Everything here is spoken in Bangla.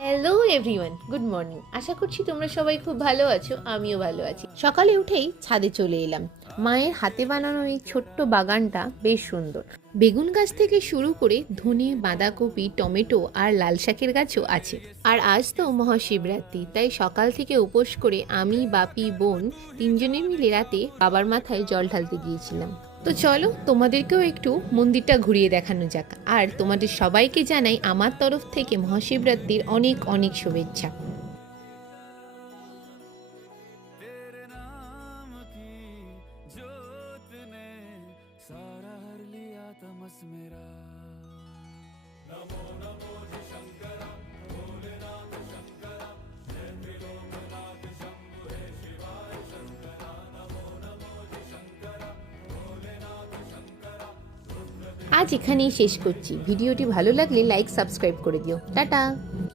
Hello everyone, good morning. আশা করছি তোমরা সবাই খুব ভালো আছো, আমিও ভালো আছি। সকালে উঠেই ছাদে চলে এলাম। মায়ের হাতে বানানো এই ছোট্ট বাগানটা বেশ সুন্দর। বেগুন গাছ থেকে শুরু করে ধনে, বাঁধাকপি, টমেটো আর লাল শাকের গাছও আছে। আর আজ তো মহাশিবরাত্রি, তাই সকাল থেকে উপোস করে আমি, বাপি, বোন তিনজনে মিলে রাতে বাবার মাথায় জল ঢালতে গিয়েছিলাম। তো চলো তোমাদেরকেও একটু মন্দিরটা ঘুরিয়ে দেখানো যাক। আর তোমাদের সবাইকে জানাই আমার তরফ থেকে মহাশিবরাত্রির অনেক অনেক শুভেচ্ছা। तेरे नाम की जोत ने सारा हर लिया तमस मेरा। আজ এখানেই শেষ করছি। ভিডিওটি ভালো লাগলে লাইক সাবস্ক্রাইব করে দিও। টাটা।